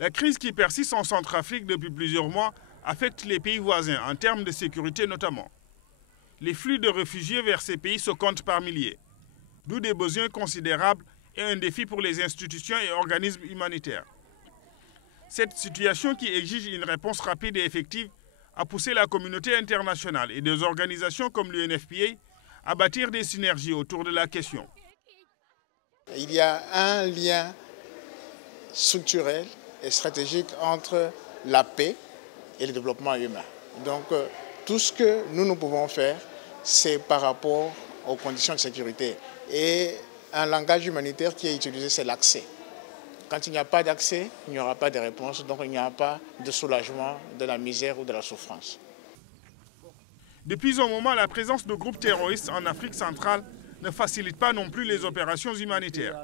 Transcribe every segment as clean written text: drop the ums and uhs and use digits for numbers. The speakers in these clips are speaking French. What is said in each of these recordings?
La crise qui persiste en Centrafrique depuis plusieurs mois affecte les pays voisins, en termes de sécurité notamment. Les flux de réfugiés vers ces pays se comptent par milliers, d'où des besoins considérables et un défi pour les institutions et organismes humanitaires. Cette situation qui exige une réponse rapide et effective a poussé la communauté internationale et des organisations comme l'UNFPA à bâtir des synergies autour de la question. Il y a un lien structurel et stratégique entre la paix et le développement humain. Donc tout ce que nous pouvons faire, c'est par rapport aux conditions de sécurité. Et un langage humanitaire qui est utilisé, c'est l'accès. Quand il n'y a pas d'accès, il n'y aura pas de réponse, donc il n'y a pas de soulagement de la misère ou de la souffrance. Depuis un moment, la présence de groupes terroristes en Afrique centrale ne facilite pas non plus les opérations humanitaires.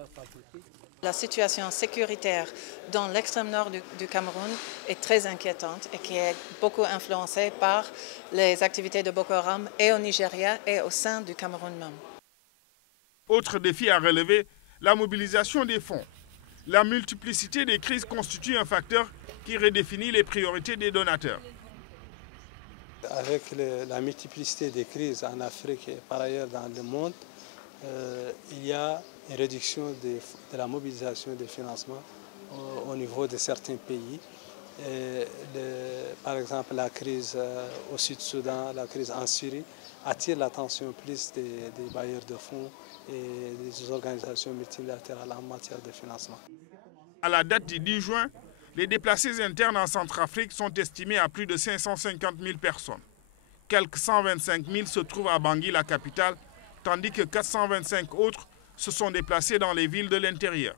La situation sécuritaire dans l'extrême nord du Cameroun est très inquiétante et qui est beaucoup influencée par les activités de Boko Haram et au Nigeria et au sein du Cameroun même. Autre défi à relever, la mobilisation des fonds. La multiplicité des crises constitue un facteur qui redéfinit les priorités des donateurs. Avec la multiplicité des crises en Afrique et par ailleurs dans le monde, il y a une réduction de la mobilisation des financements au niveau de certains pays. Par exemple, la crise au Sud-Soudan, la crise en Syrie attire l'attention plus des bailleurs de fonds et des organisations multilatérales en matière de financement. À la date du 10 juin, les déplacés internes en Centrafrique sont estimés à plus de 550 000 personnes. Quelques 125 000 se trouvent à Bangui, la capitale, tandis que 425 autres se sont déplacés dans les villes de l'intérieur.